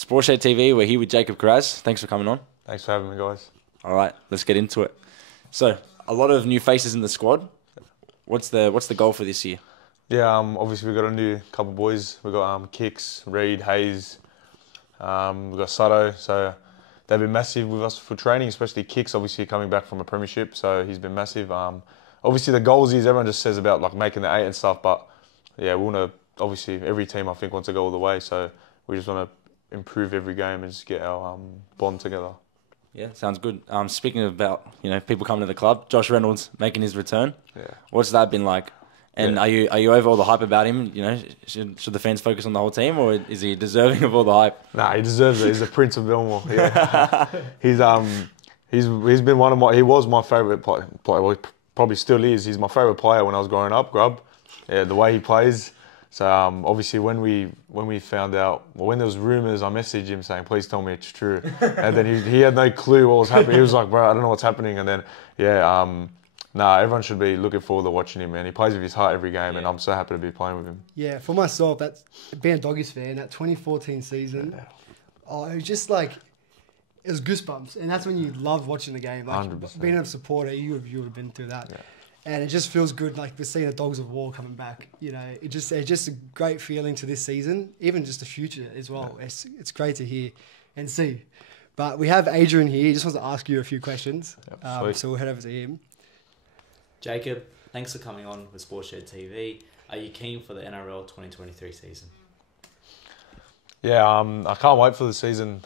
SportShedTV, we're here with Jacob Kiraz. Thanks for coming on. Thanks for having me, guys. All right, let's get into it. So, a lot of new faces in the squad. What's the goal for this year? Yeah, obviously we've got a new couple of boys. We've got Kicks, Reed, Hayes, we've got Sato. So they've been massive with us for training, especially Kicks, obviously coming back from a premiership. So he's been massive. Obviously the goals is everyone just says about like making the 8 and stuff, but yeah, we want to, obviously every team I think wants to go all the way. So we just want to improve every game and just get our bond together. Yeah, sounds good. Speaking about people coming to the club, Josh Reynolds making his return. Yeah. What's that been like? And are you over all the hype about him? Should the fans focus on the whole team, or is he deserving of all the hype? Nah, he deserves it. He's the Prince of Belmore. Yeah. he's been one of my. He was my favourite player. Well, he probably still is. He's my favourite player when I was growing up. Grub. Yeah, the way he plays. So obviously when we found out, well, when there was rumours, I messaged him saying, please tell me it's true. And then he had no clue what was happening. He was like, bro, I don't know what's happening. And then everyone should be looking forward to watching him, man. He plays with his heart every game, and I'm so happy to be playing with him. Yeah, for myself, that's being a Doggies fan, that 2014 season, it was just like, it was goosebumps. And that's when you love watching the game. Like 100%. Being a supporter, you would have been through that. Yeah. And it just feels good, like we're seeing the Dogs of War coming back. It's just a great feeling to this season, even just the future as well. Yeah. It's great to hear and see. But we have Adrian here. He just wants to ask you a few questions. Yep, so we'll head over to him. Jacob, thanks for coming on with SportShedTV. Are you keen for the NRL 2023 season? Yeah, I can't wait for the season.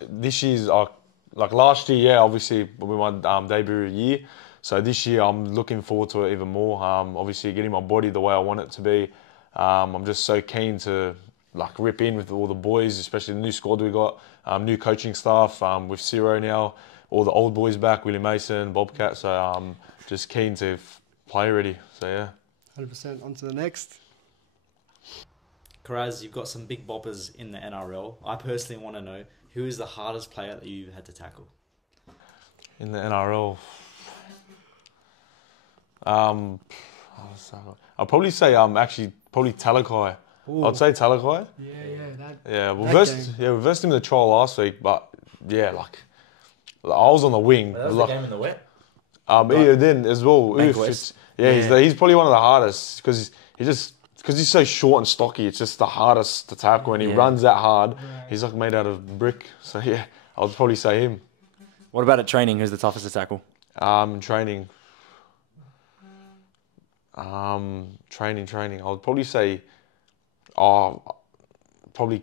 This year's like last year, yeah, obviously we won debut year. So this year I'm looking forward to it even more. Obviously getting my body the way I want it to be. I'm just so keen to like rip in with all the boys, especially the new squad we got, new coaching staff with Ciro now, all the old boys back, Willie Mason, Bobcat. So I'm just keen to play ready. So yeah. 100%. On to the next. Kiraz, you've got some big boppers in the NRL. I personally want to know, who is the hardest player that you've had to tackle? In the NRL. I'll probably say actually probably Talakai. I'd say Talakai. We versed him in the trial last week, but yeah, like I was on the wing. That was the game in the wet. Then as well. He's probably one of the hardest because he's so short and stocky. It's just the hardest to tackle, and he runs that hard. He's like made out of brick. So yeah, I'd probably say him. What about at training? Who's the toughest to tackle? Training. Training. I would probably say, probably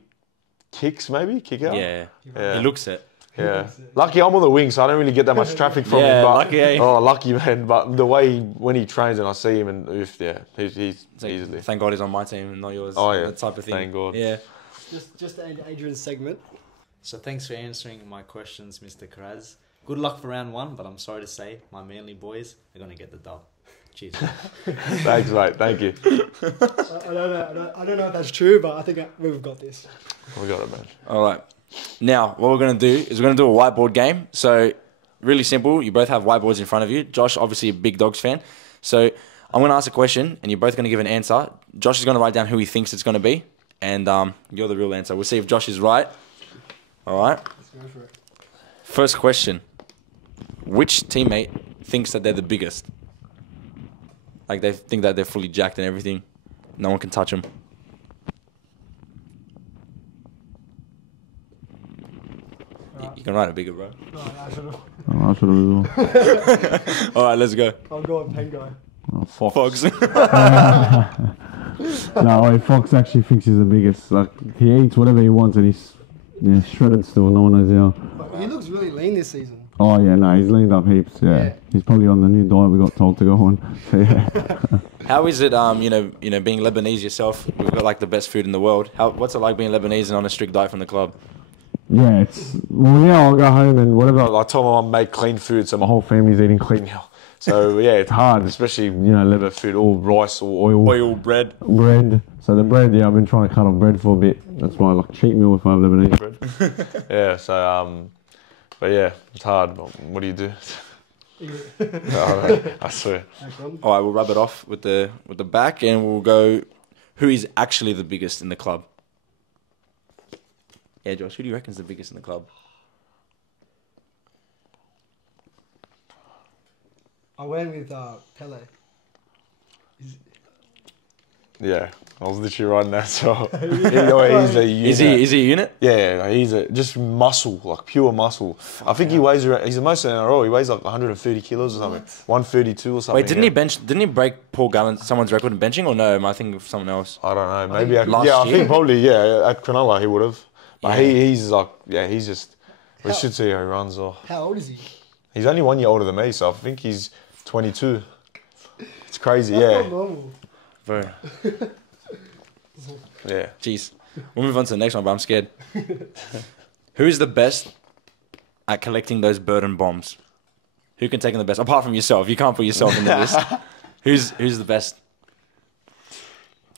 Kicks maybe, kick out. Yeah. He looks it. Yeah. Lucky I'm on the wing, so I don't really get that much traffic from him. But, lucky, eh? Oh, lucky man. But the way when he trains and I see him, and he's easily. Thank God he's on my team and not yours. Oh yeah. That type of thing. Thank God. Yeah. Just to end Adrian's segment. So thanks for answering my questions, Mr. Kiraz. Good luck for round 1, but I'm sorry to say my Manly boys are going to get the dub. Cheers. Thanks, mate. Thank you. I don't know if that's true, but I think we've got this. We got it, man. All right. Now, what we're going to do is we're going to do a whiteboard game. So, really simple. You both have whiteboards in front of you. Josh, obviously a big Dogs fan. So, I'm going to ask a question, and you're both going to give an answer. Josh is going to write down who he thinks it's going to be, and you're the real answer. We'll see if Josh is right. All right. Let's go for it. First question. Which teammate thinks that they're the biggest? Like they think that they're fully jacked and everything. No one can touch them. You can write it bigger, bro. No, I should have. I should have as well. All right, let's go. I'll go on pen guy. Oh, Fox. Fox. No, Fox actually thinks he's the biggest. Like he eats whatever he wants, and he's shredded still. No one knows how. But he looks really lean this season. Oh yeah, no, he's leaned up heaps. Yeah, he's probably on the new diet we got told to go on. So, yeah. How is it? Being Lebanese yourself, we've got like the best food in the world. What's it like being Lebanese and on a strict diet from the club? Yeah, I'll go home and whatever. I told my mum make clean food, so my whole family's eating clean now. So yeah, it's hard, especially Leban food, all rice or oil, bread. So the bread, I've been trying to cut off bread for a bit. That's my cheat meal if I have Lebanese bread. Yeah, so but yeah, it's hard. What do you do? I swear. All right, we'll rub it off with the back, and we'll go. Who is actually the biggest in the club? Yeah, Josh, who do you reckon's the biggest in the club? I went with Pele. Yeah, I was literally writing that. So he's a unit. Is he a unit? Yeah, he's just muscle, like pure muscle. I think he weighs around. He's the most in a row. He weighs like 130 kilos or something. 132 or something. Wait, didn't he bench? Didn't he break Paul Gallen someone's record in benching, or no? Am I thinking of someone else? I don't know. Maybe Last I year? think probably at Cronulla he would have. But Yeah. he's like he's just. We should see how he runs. Or How old is he? he's only 1 year older than me, so I think he's 22. It's crazy. That's Yeah, not normal. Bro, yeah. jeez. We'll move on to the next one, but I'm scared. Who's the best at collecting those burden bombs? Who can take them the best? Apart from yourself, you can't put yourself in the list. Who's the best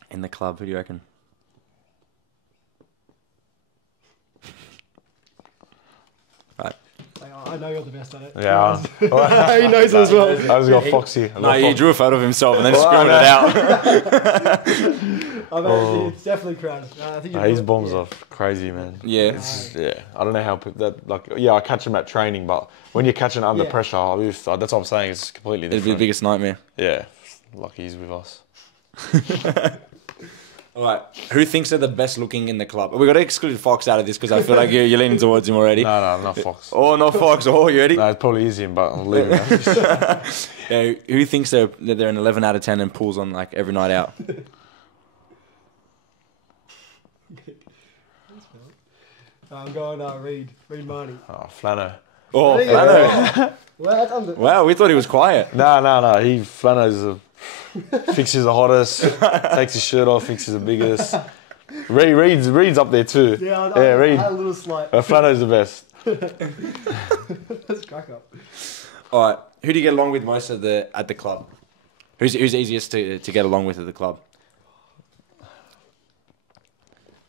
in the club? Who do you reckon? Right. I know you're the best at it. Yeah. he knows as well. I just got Foxy. No, he drew a photo of himself and then screwed it out. It's definitely Kiraz. I think His bombs are crazy, man. Yeah. Yeah, I don't know how that I catch them at training, but when you're catching under pressure, that's what I'm saying. It's completely It'd different. be the biggest nightmare. Yeah, lucky he's with us. All right. Who thinks they're the best looking in the club? We've got to exclude Fox out of this because I feel like you're leaning towards him already. No, not Fox. Oh, not Fox. Oh, you ready? No, it probably is him, but I'll leave it. Yeah, who thinks that they're an 11 out of 10 and pulls on like every night out? I'm going Reed Marnie. Oh, Flano. Oh, There you Flano. go. Well, that's under. Wow, we thought he was quiet. No. Flano's fixes the hottest, takes his shirt off, fixes the biggest. Reed's up there too. Reed. I had a little slight. Flano's the best. Let's crack up. All right. Who do you get along with most at the club? Who's easiest to get along with at the club?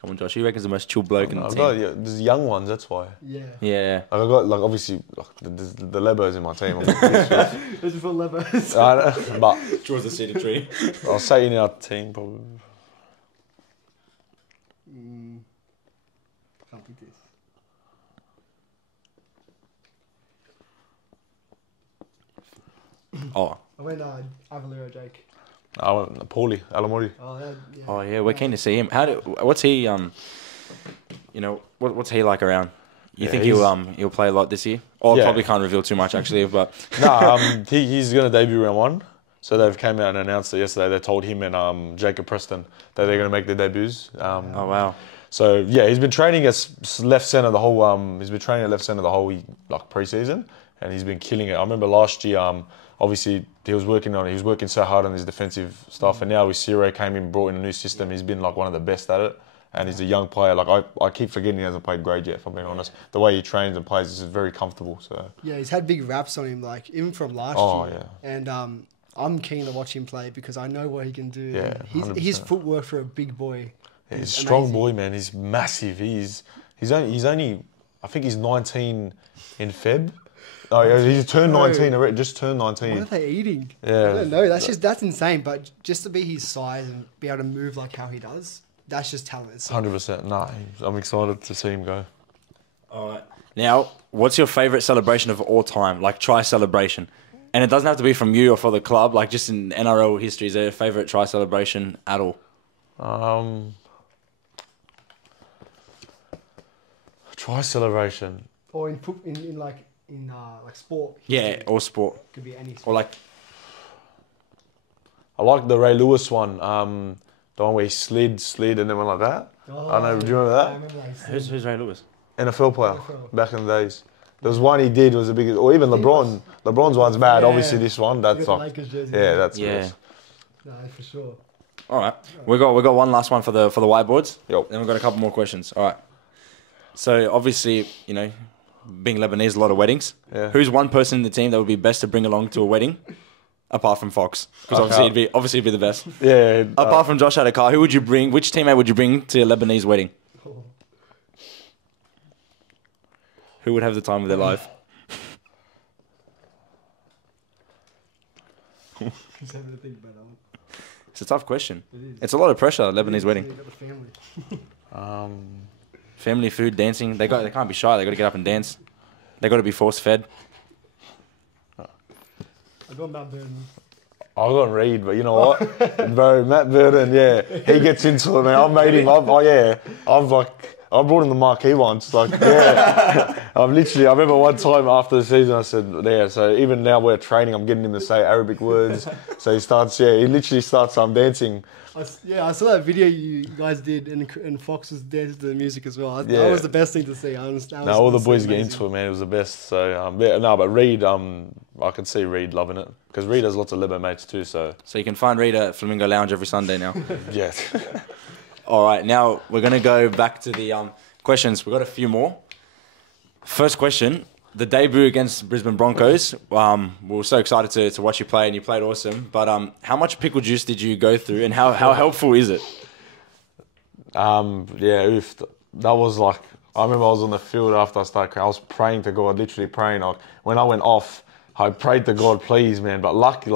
Come on, Josh. Who reckons the most chill bloke in the I've team? got there's young ones. That's why. Yeah. Yeah. Like I got obviously the Lebos in my team. Those are for levers. But Draws the cedar tree. I'll say in our team probably. Can't pick this. Oh. I went Avalero Jake. I went Paulie Alamori. Oh, yeah. Oh yeah, we're keen to see him. What's he what's he like around? You think he'll play a lot this year? Or probably can't reveal too much actually, but He's gonna debut round 1. So they've came out and announced it yesterday. They told him and Jacob Preston that they're gonna make their debuts. oh wow. So yeah, he's been training as left centre the whole he's been training at left centre the whole like pre-season, and he's been killing it. I remember last year obviously he was working so hard on his defensive stuff, and now with Ciro came in, brought in a new system. He's been like one of the best at it, and he's a young player. Like I keep forgetting he hasn't played grade yet, if I'm being honest. The way he trains and plays is very comfortable. So Yeah, he's had big raps on him, like even from last year. And I'm keen to watch him play because I know what he can do. Yeah, his 100%. footwork for a big boy. yeah, he's is a strong amazing. boy, man. He's massive. He's only I think he's 19 in Feb. Oh, he turned 19 already. Just turned 19. What are they eating? Yeah. I don't know. That's insane. But just to be his size and be able to move like how he does, that's just talent. 100%. Nah, I'm excited to see him go. All right. Now, what's your favourite celebration of all time? Like try celebration. And it doesn't have to be from you or for the club, like just in NRL history. Is there a favourite try celebration at all? Try celebration. Or in sport. Yeah, or sport. Could be any sport. Or like, I like the Ray Lewis one. The one where he slid, and then went like that. Oh, I know. Do you remember I that? remember that. who's Ray Lewis? NFL player NFL. back in the days. There was one he did was the biggest, or even LeBron. LeBron's one's bad. Yeah. Obviously, this one You that's got the like, Lakers jersey. yeah, that's Yeah. good. No, for sure. All right. We got one last one for the whiteboards. Yep. Then we've got a couple more questions. All right. So obviously, being Lebanese, a lot of weddings. Yeah. Who's one person in the team that would be best to bring along to a wedding, apart from Fox? Because Okay. obviously he'd be the best. Yeah. Apart from Josh Adakar, who would you bring? Which teammate would you bring to a Lebanese wedding? Who would have the time of their life? Just having to think about that one. It's a tough question. It is. It's a lot of pressure, Lebanese wedding. You got the family. Family, food, dancing. They can't be shy. They got to get up and dance. They got to be force fed. I got Matt Burton. I got Reed, but you know what, bro, Matt Burton, yeah, he gets into it, man. I've made him. I brought him the marquee once, like, yeah. I remember one time after the season, I said, yeah. So even now we're training, I'm getting him to say Arabic words. So he literally starts dancing. I saw that video you guys did, and Fox was dancing to the music as well. That was the best thing to see. All the boys get into it, man. It was the best. So but Reed, I could see Reed loving it because Reed has lots of Libo mates too. So you can find Reed at Flamingo Lounge every Sunday now. Yes. All right, now we're gonna go back to the questions. We've got a few more. First question. The debut against Brisbane Broncos, we were so excited to watch you play, and you played awesome. But how much pickle juice did you go through, and how helpful is it? That was like, I remember I was on the field after I started crying. I was praying to God, literally praying. Like, when I went off, I prayed to God, please, man. But lucky,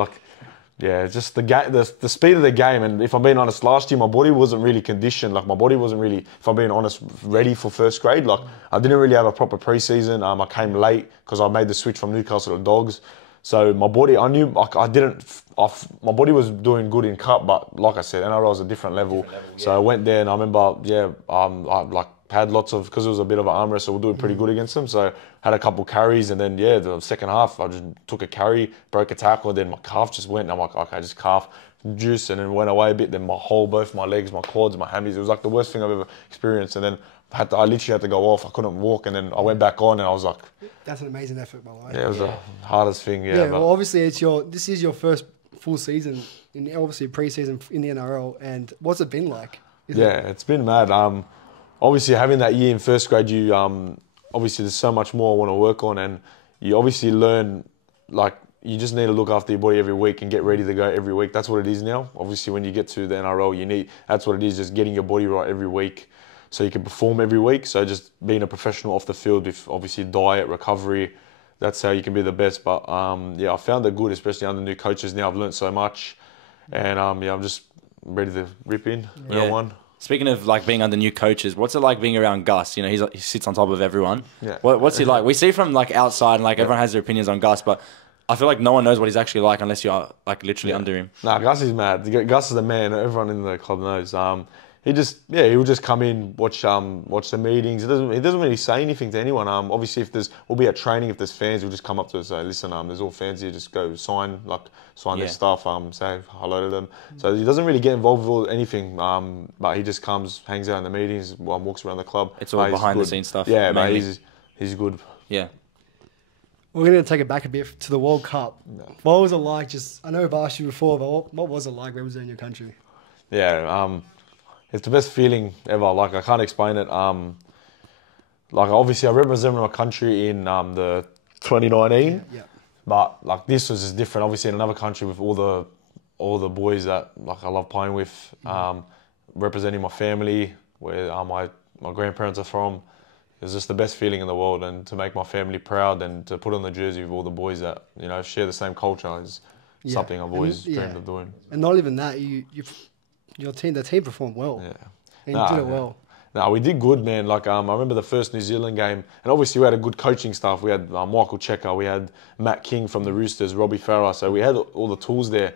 just the speed of the game. And if I'm being honest, last year my body wasn't really conditioned. Like, my body wasn't really, if I'm being honest, ready for first grade. Like, I didn't really have a proper pre-season. I came late because I made the switch from Newcastle to Dogs. So my body, I knew my body was doing good in cup, but like I said, NRL was a different level. So I went there, and I remember, I had lots of, because it was a bit of an arm wrestle, we were doing pretty good against them. So had a couple carries, and then the second half I just took a carry, broke a tackle, and then my calf just went, and I'm like, okay, just calf juice, and then went away a bit. Then both my legs, my quads, my hammies, it was like the worst thing I've ever experienced. And then I literally had to go off. I couldn't walk, and then I went back on, and I was like, that's an amazing effort, by the way. Yeah, it was the hardest thing. Well, obviously this is your first full season, obviously pre-season in the NRL, and what's it been like? It's been mad. Obviously having that year in first grade, you obviously there's so much more I want to work on, and you obviously learn, like, you just need to look after your body every week and get ready to go every week. That's what it is now. Obviously when you get to the NRL, that's what it is, just getting your body right every week so you can perform every week. So just being a professional off the field with obviously diet, recovery, that's how you can be the best. But I found it good, especially under new coaches. Now I've learned so much, and I'm just ready to rip in round one. Speaking of being under new coaches, what's it like being around Gus? He sits on top of everyone. Yeah. What's he like? We see from outside, and everyone has their opinions on Gus, but I feel like no one knows what he's actually like unless you're literally under him. Nah, Gus is mad. Gus is the man. Everyone in the club knows. He'll just come in, watch the meetings. He doesn't really say anything to anyone. Obviously we'll be at training, if there's fans, he'll just come up to us and say, listen, there's all fans here, just go sign their stuff, say hello to them. So he doesn't really get involved with anything, but he just comes, hangs out in the meetings, walks around the club. It's all behind the scenes stuff. Yeah, but he's good. Yeah. We're going to take it back a bit to the World Cup. No. What was it like? I know I've asked you before, but what was it like representing your country? Yeah, it's the best feeling ever. Like, I can't explain it. Obviously I represented my country in the 2019. Yeah. But this was just different. Obviously in another country with all the boys that I love playing with, representing my family, where my grandparents are from. It was just the best feeling in the world, and to make my family proud and to put on the jersey with all the boys that share the same culture is something I've always dreamed of doing. And not even that, the team performed well. Yeah. And you did it well. No, we did good, man. I remember the first New Zealand game, and obviously we had a good coaching staff. We had Michael Checker, we had Matt King from the Roosters, Robbie Farah, so we had all the tools there.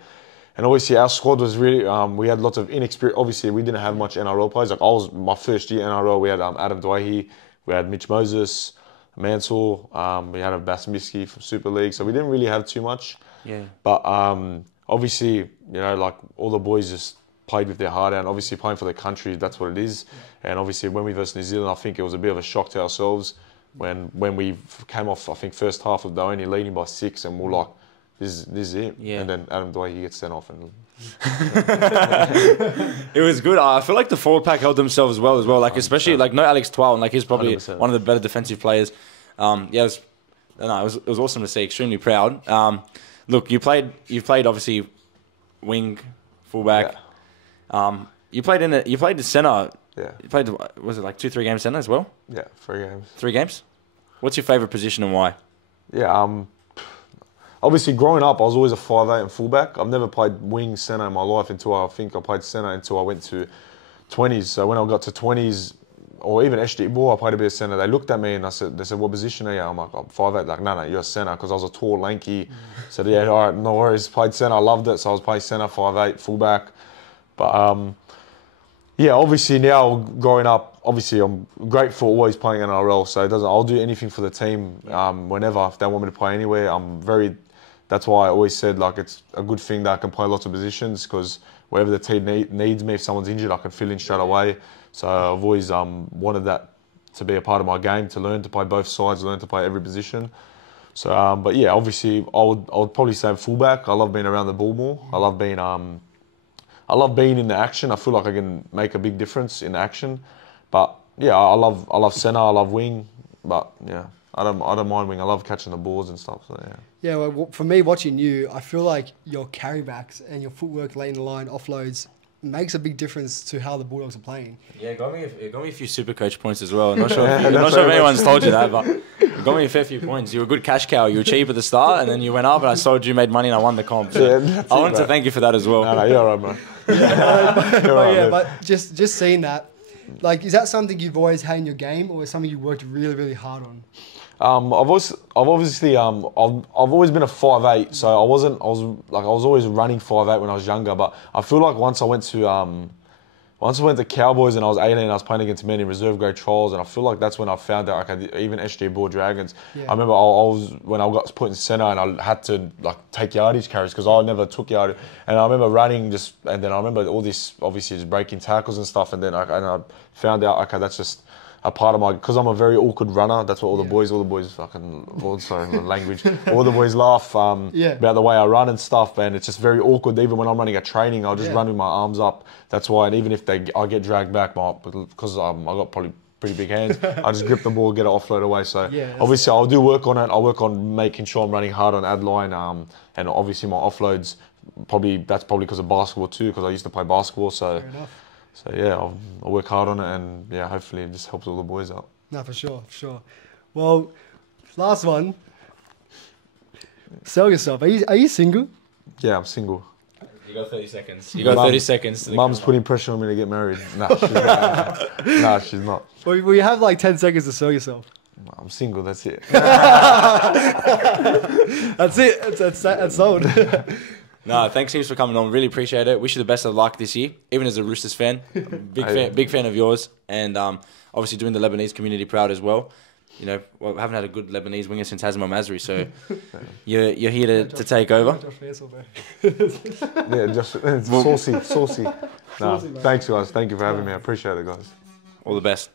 And obviously our squad was really, we had lots of inexperience. Obviously we didn't have much NRL players. My first year NRL, we had Adam Dwyer, we had Mitch Moses, Mansell, we had a Basmiski from Super League, so we didn't really have too much. Yeah. But obviously, all the boys just played with their heart out, and obviously playing for their country, that's what it is. And obviously when we versus New Zealand, I think it was a bit of a shock to ourselves when we came off, I think, first half of the only leading by 6, and we're like, this is it. Yeah. And then Adam Dwyer, he gets sent off. And it was good. I feel like the forward pack held themselves well as well. Especially no Alex Twal, he's probably 100%. One of the better defensive players. It was awesome to see. Extremely proud. Look, you played obviously wing, fullback. Yeah. You played the centre. Yeah. You played, was it 2-3 games centre as well? Yeah, 3 games. 3 games? What's your favourite position and why? Yeah, obviously growing up I was always a 5'8" and fullback. I've never played wing centre in my life until I played centre until I went to 20s. So when I got to 20s, or even SD ball, I played a bit of centre. They looked at me and they said, what position are you? I'm like, I'm 5'8". Like, no, you're a centre, because I was a tall, lanky. Said, yeah, all right, no worries. Played centre, I loved it. So I was playing centre, 5'8", fullback. But yeah, obviously now growing up, obviously I'm grateful always playing NRL. So I'll do anything for the team whenever. If they want me to play anywhere, that's why I always said, like, it's a good thing that I can play lots of positions, because wherever the team needs me, if someone's injured, I can fill in straight away. So I've always wanted that to be a part of my game, to learn to play both sides, learn to play every position. So, but yeah, obviously I would probably say fullback. I love being around the ball more. I love being in the action. I feel like I can make a big difference in action. But yeah, I love centre. I love wing. But yeah, I don't mind wing. I love catching the balls and stuff. So yeah. Yeah, well, for me, watching you, I feel like your carrybacks and your footwork late in the line, offloads, makes a big difference to how the Bulldogs are playing. Yeah, it got me a few super coach points as well. I'm not sure if anyone's told you that, but it got me a fair few points. You were a good cash cow. You were cheap at the start, and then you went up, and I sold you, made money, and I won the comp. So I wanted to thank you for that as well. No, you're all right, bro. But just seeing that, like, is that something you've always had in your game, or is something you worked really, really hard on? I've always been a 5'8", so I was always running 5'8" when I was younger. But I feel like once I went to Cowboys and I was 18, I was playing against men in reserve grade trials, and I feel like that's when I found out, okay, even SG Ball Dragons. Yeah. I remember when I got put in centre and I had to like take yardage carries, because I never took yardage, and I remember running and then I remember all this obviously just breaking tackles and stuff, and then I found out, okay, that's just a part of because I'm a very awkward runner. That's what all the boys fucking, sorry, language. All the boys laugh about the way I run and stuff, and it's just very awkward. Even when I'm running a training, I'll just run with my arms up. That's why, and even if I get dragged back, because I got probably pretty big hands, I just grip the ball, get it offload away. So obviously I'll do work on it. I'll work on making sure I'm running hard on ad line, and obviously my offloads, that's probably because of basketball too, because I used to play basketball. So. Fair enough. So yeah, I'll work hard on it, and yeah, hopefully it just helps all the boys out. No, for sure. Well, last one. Sell yourself. Are you single? Yeah, I'm single. You got 30 seconds. You got 30 seconds. Mum's putting pressure on me to get married. Nah, she's not. Nah, she's not. Well, you have like 10 seconds to sell yourself. I'm single, that's it. That's it. That's sold. No, thanks heaps for coming on. Really appreciate it. Wish you the best of luck this year. Even as a Roosters fan, big fan of yours, and obviously doing the Lebanese community proud as well. You know, we haven't had a good Lebanese winger since Hazem Masri, so you're here to take over. Yeah, just saucy. No, thanks guys. Thank you for having me. I appreciate it, guys. All the best.